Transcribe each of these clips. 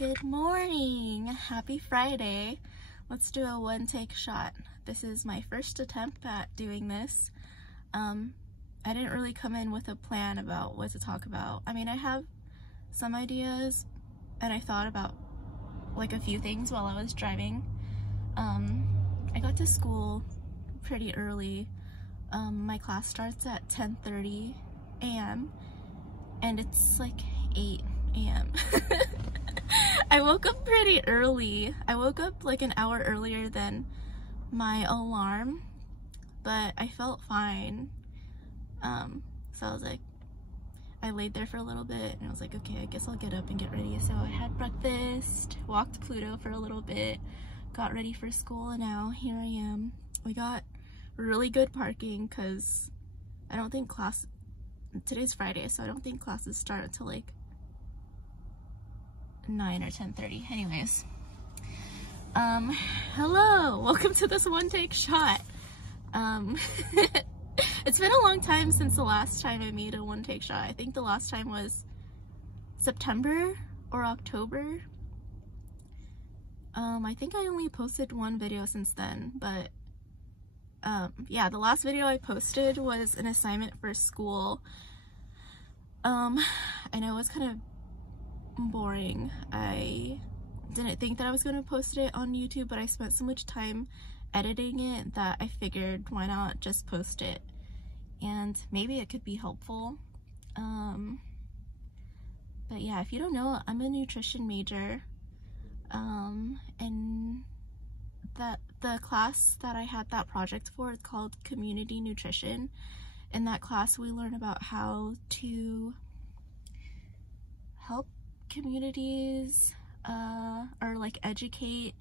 Good morning! Happy Friday! Let's do a one-take shot. This is my first attempt at doing this. I didn't really come in with a plan about what to talk about. I mean, I have some ideas and I thought about like a few things while I was driving. I got to school pretty early. My class starts at 10:30 a.m. and it's like 8 a.m. I woke up pretty early. I woke up like an hour earlier than my alarm, but I felt fine. So I was like, I laid there for a little bit and I was like, okay, I guess I'll get up and get ready. So I had breakfast, walked to Pluto for a little bit, got ready for school, and now here I am. We got really good parking because I don't think today's Friday, so I don't think classes start until like 9 or 10:30. Anyways, hello, welcome to this one take shot. It's been a long time since the last time I made a one take shot. I think the last time was September or October. I think I only posted one video since then, but yeah, the last video I posted was an assignment for school. And it was kind of boring. I didn't think that I was going to post it on YouTube, but I spent so much time editing it that I figured why not just post it, and maybe it could be helpful. But yeah, if you don't know, I'm a nutrition major, and the class that I had that project for is called Community Nutrition. In that class we learn about how to help communities or like educate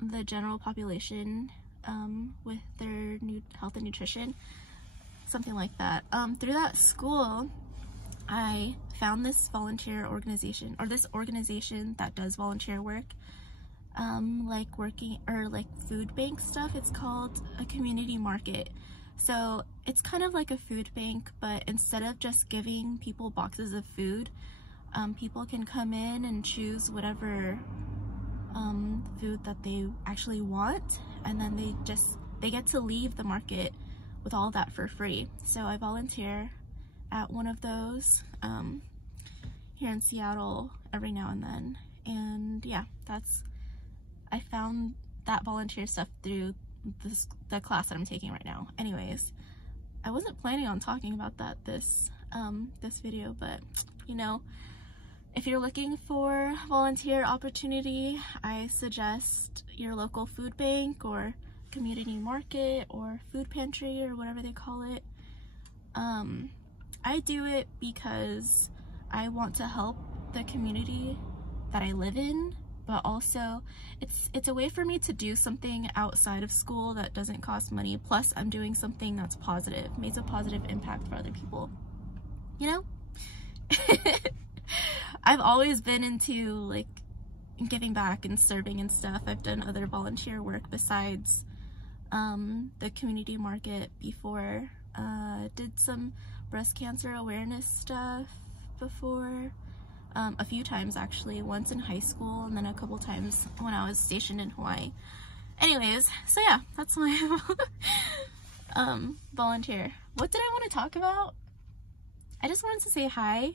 the general population with their health and nutrition, something like that. Through that school I found this volunteer organization, or this organization that does volunteer work, like working or like food bank stuff. It's called a community market. So it's kind of like a food bank, but instead of just giving people boxes of food, people can come in and choose whatever food that they actually want, and then they get to leave the market with all that for free. So I volunteer at one of those here in Seattle every now and then, and yeah, I found that volunteer stuff through the class that I'm taking right now. Anyways, I wasn't planning on talking about that this video, but you know, if you're looking for volunteer opportunity, I suggest your local food bank or community market or food pantry or whatever they call it. I do it because I want to help the community that I live in, but also it's a way for me to do something outside of school that doesn't cost money, plus I'm doing something that's positive, makes a positive impact for other people, you know? I've always been into like giving back and serving and stuff. I've done other volunteer work besides the community market before. Did some breast cancer awareness stuff before, a few times actually, once in high school and then a couple times when I was stationed in Hawaii. Anyways, so yeah, that's my volunteer. What did I want to talk about? I just wanted to say hi.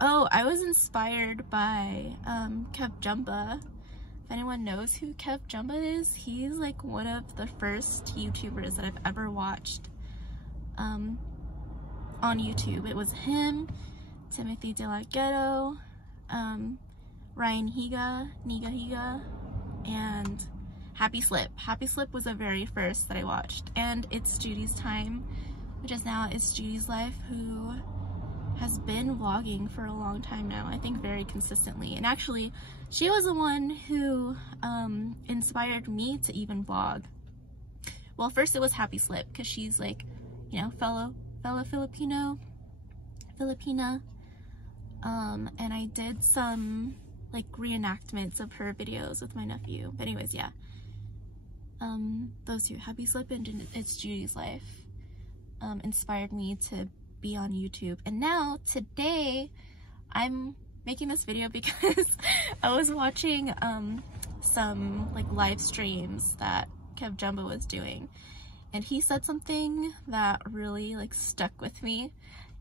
Oh, I was inspired by Kev Jumba. If anyone knows who Kev Jumba is, he's like one of the first YouTubers that I've ever watched on YouTube. It was him, Timothy De La Ghetto, Ryan Higa, and Happy Slip. Happy Slip was the very first that I watched, and It's Judy's Time, which is now It's Judy's Life, who has been vlogging for a long time now, I think very consistently. And actually, she was the one who inspired me to even vlog. Well, first it was Happy Slip, because she's like, you know, fellow Filipina. And I did some like reenactments of her videos with my nephew. But anyways, yeah. Those two, Happy Slip and It's Judy's Life, inspired me to be on YouTube. And now today I'm making this video because I was watching some like live streams that Kev Jumbo was doing, and he said something that really like stuck with me.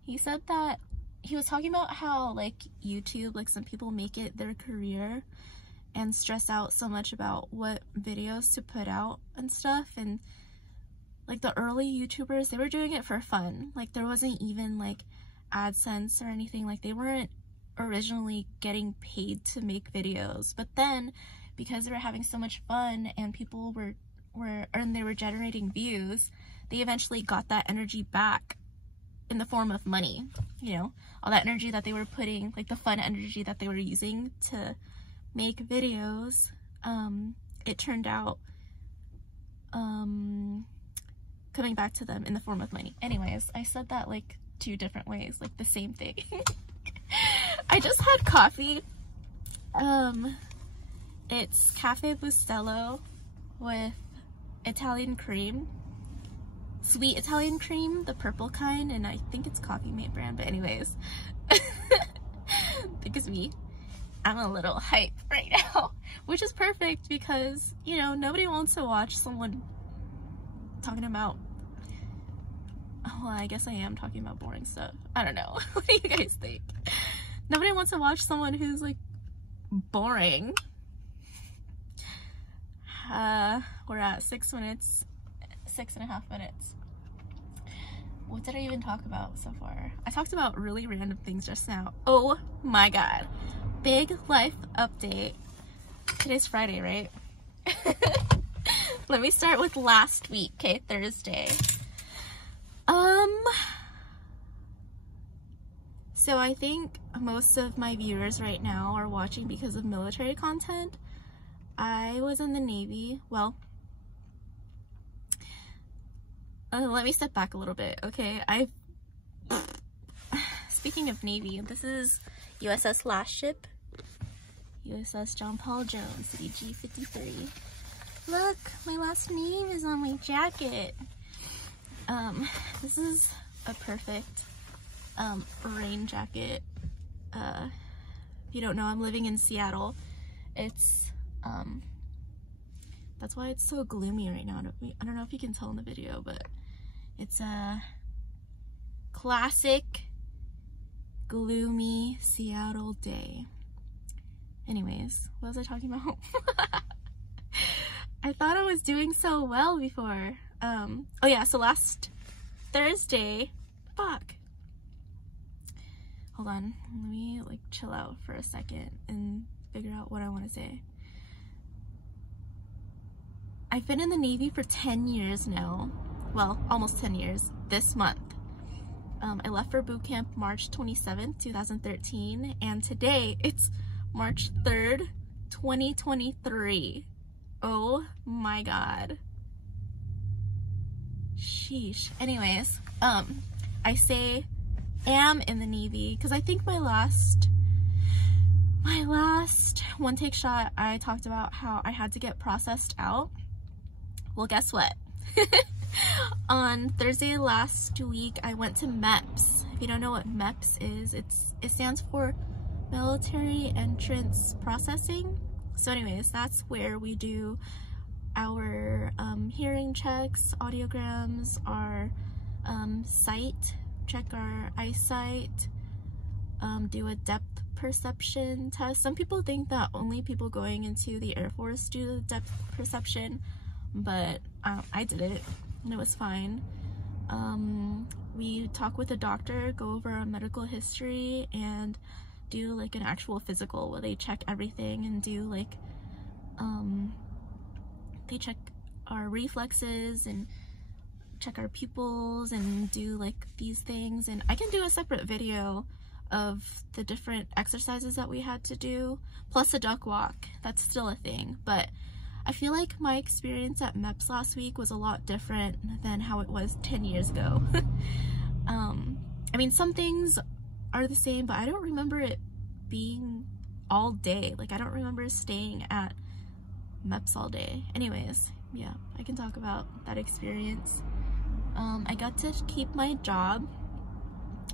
He said that he was talking about how like YouTube, like some people make it their career and stress out so much about what videos to put out and stuff, and like the early YouTubers, they were doing it for fun. Like there wasn't even like AdSense or anything. Like they weren't originally getting paid to make videos, but then because they were having so much fun and people they were generating views, they eventually got that energy back in the form of money. You know, all that energy that they were putting, like the fun energy that they were using to make videos, it turned out coming back to them in the form of money. Anyways, I said that like 2 different ways, like the same thing. I just had coffee. It's Cafe Bustelo with Italian cream, sweet Italian cream, the purple kind, and I think it's Coffee Mate brand, but anyways, because I'm a little hype right now, which is perfect because, you know, nobody wants to watch someone talking about, well, I guess I am talking about boring stuff. I don't know. What do you guys think? Nobody wants to watch someone who's like boring. We're at 6.5 minutes. What did I even talk about so far? I talked about really random things just now. Oh my god. Big life update. Today's Friday, right? Let me start with last week, okay, Thursday. So I think most of my viewers right now are watching because of military content. I was in the Navy. Well, let me step back a little bit, okay? Speaking of Navy, this is USS Last Ship. USS John Paul Jones, CG-53. Look, my last name is on my jacket. This is a perfect rain jacket. If you don't know, I'm living in Seattle. It's that's why it's so gloomy right now. I don't know if you can tell in the video, but it's a classic gloomy Seattle day. Anyways, what was I talking about? I thought I was doing so well before. Oh yeah, so last Thursday, fuck. Hold on, let me like chill out for a second and figure out what I want to say. I've been in the Navy for 10 years now. Well, almost 10 years this month. I left for boot camp March 27th, 2013, and today it's March 3rd, 2023. Oh my god. Sheesh. Anyways, I say am in the Navy because I think my last one take shot, I talked about how I had to get processed out. Well, guess what? On Thursday last week, I went to MEPS. If you don't know what MEPS is, it stands for Military Entrance Processing. So anyways, that's where we do our hearing checks, audiograms, our sight, check our eyesight, do a depth perception test. Some people think that only people going into the Air Force do the depth perception, but I did it and it was fine. We talk with a doctor, go over our medical history, and do like an actual physical where they check everything and do like they check our reflexes and check our pupils and do like these things. And I can do a separate video of the different exercises that we had to do, plus a duck walk. That's still a thing, but I feel like my experience at MEPS last week was a lot different than how it was 10 years ago. I mean, some things are the same, but I don't remember it being all day. Like, I don't remember staying at MEPS all day. Anyways, yeah, I can talk about that experience. I got to keep my job.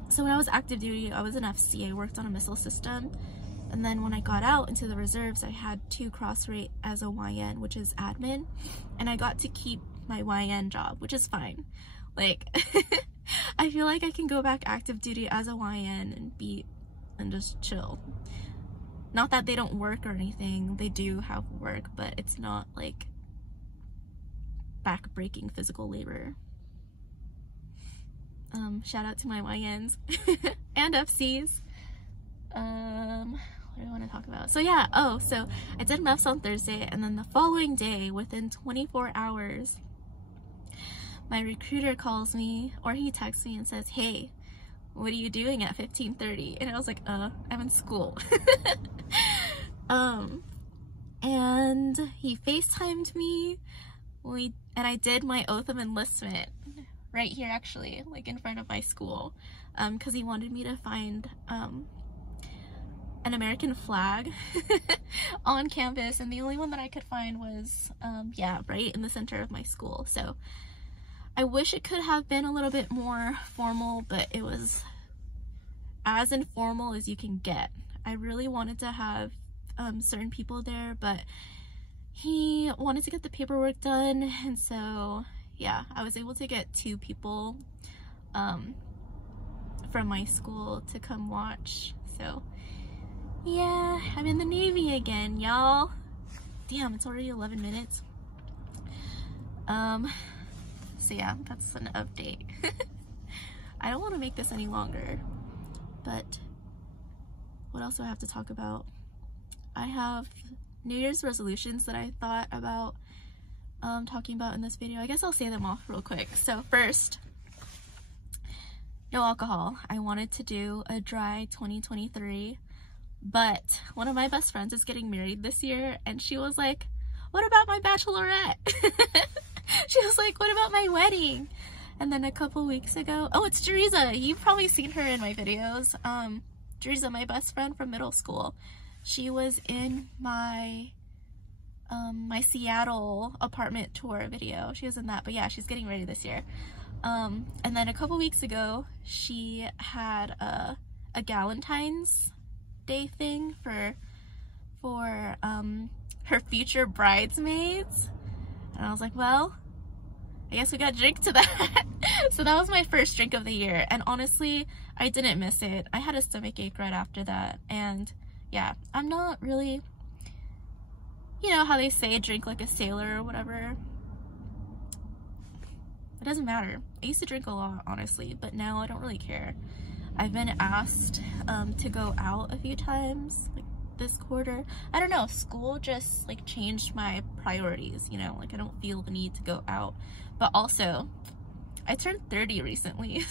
So when I was active duty, I was an FC. I worked on a missile system. And then when I got out into the reserves, I had to cross-rate as a YN, which is admin. And I got to keep my YN job, which is fine. Like, I feel like I can go back active duty as a YN and just chill. Not that they don't work or anything. They do have work, but it's not like back-breaking physical labor. Shout out to my YNs and FCs. What do I want to talk about? So yeah, so I did MEPS on Thursday, and then the following day, within 24 hours, my recruiter calls me, or he texts me and says, "Hey, what are you doing at 15:30?" And I was like, I'm in school. And he FaceTimed me, and I did my oath of enlistment right here, actually, like in front of my school, because he wanted me to find an American flag on campus, and the only one that I could find was yeah, right in the center of my school. So I wish it could have been a little bit more formal, but it was as informal as you can get. I really wanted to have certain people there, but he wanted to get the paperwork done, and so yeah, I was able to get 2 people from my school to come watch. So yeah, I'm in the Navy again, y'all. Damn, it's already 11 minutes. So yeah, that's an update. I don't want to make this any longer, but what else do I have to talk about? I have New Year's resolutions that I thought about talking about in this video. I guess I'll say them off real quick. So first, no alcohol. I wanted to do a dry 2023, but one of my best friends is getting married this year, and she was like, "What about my bachelorette?" She was like, "What about my wedding?" And then a couple weeks ago, oh, it's Teresa. You've probably seen her in my videos. Teresa, my best friend from middle school. She was in my my Seattle apartment tour video. She was in that, but yeah, she's getting ready this year. And then a couple weeks ago, she had a Galentine's Day thing for her future bridesmaids, and I was like, well, I guess we got to drink to that. So that was my first drink of the year, and honestly, I didn't miss it. I had a stomachache right after that, and yeah, I'm not really, you know how they say drink like a sailor or whatever. It doesn't matter. I used to drink a lot, honestly, but now I don't really care. I've been asked to go out a few times, like this quarter. I don't know, school just like changed my priorities, you know, like I don't feel the need to go out. But also, I turned 30 recently.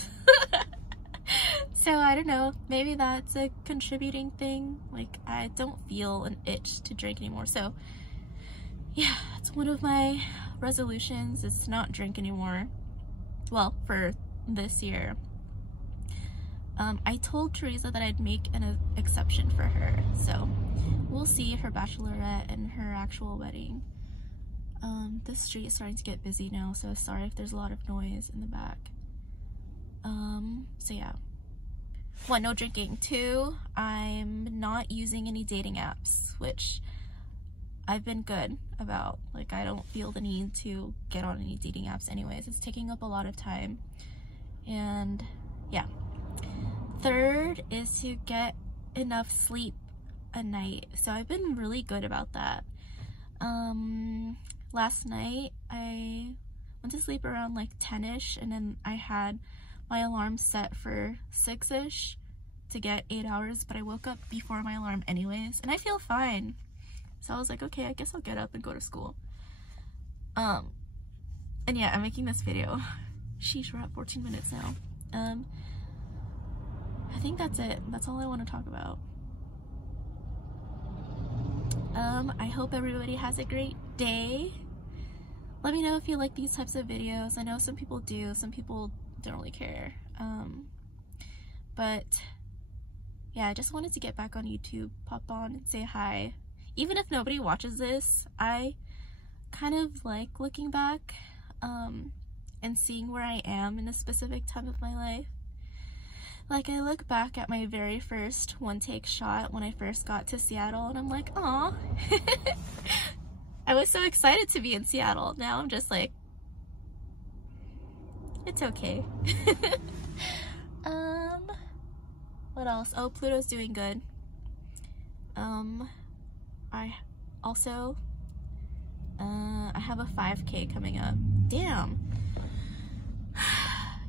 So I don't know, maybe that's a contributing thing. Like, I don't feel an itch to drink anymore. So yeah, it's one of my resolutions is to not drink anymore. Well, for this year. I told Teresa that I'd make an exception for her, so we'll see her bachelorette and her actual wedding. This street is starting to get busy now, so sorry if there's a lot of noise in the back. So yeah. 1, no drinking. 2, I'm not using any dating apps, which I've been good about. Like, I don't feel the need to get on any dating apps anyways. It's taking up a lot of time. And yeah. 3rd is to get enough sleep a night. So I've been really good about that. Last night I went to sleep around like 10ish, and then I had my alarm set for 6ish to get 8 hours, but I woke up before my alarm anyways, and I feel fine. So I was like, okay, I guess I'll get up and go to school. And yeah, I'm making this video. Sheesh, we're at 14 minutes now. I think that's it. That's all I want to talk about. I hope everybody has a great day. Let me know if you like these types of videos. I know some people do, some people don't really care. But yeah, I just wanted to get back on YouTube, pop on and say hi. Even if nobody watches this, I kind of like looking back and seeing where I am in a specific time of my life. Like, I look back at my very first one-take shot when I first got to Seattle, and I'm like, aw. I was so excited to be in Seattle. Now I'm just like, it's okay. What else? Oh, Pluto's doing good. I also, I have a 5K coming up. Damn.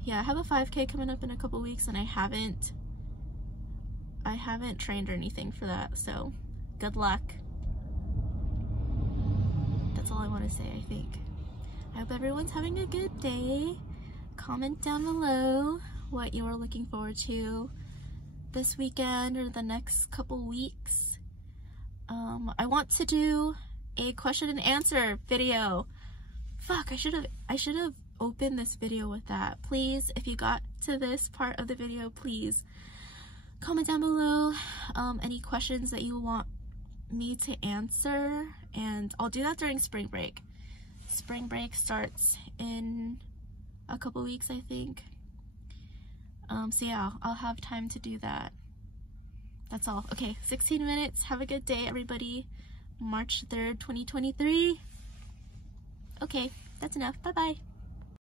Yeah, I have a 5K coming up in a couple weeks, and I haven't trained or anything for that, so good luck. That's all I want to say, I think. I hope everyone's having a good day. Comment down below what you're looking forward to this weekend or the next couple weeks. I want to do a question and answer video. Fuck, I should have opened this video with that. Please, if you got to this part of the video, please comment down below any questions that you want me to answer, and I'll do that during spring break. Spring break starts in a couple weeks, I think. So yeah, I'll have time to do that. That's all. Okay, 16 minutes. Have a good day, everybody. March 3rd, 2023. Okay, that's enough. Bye-bye.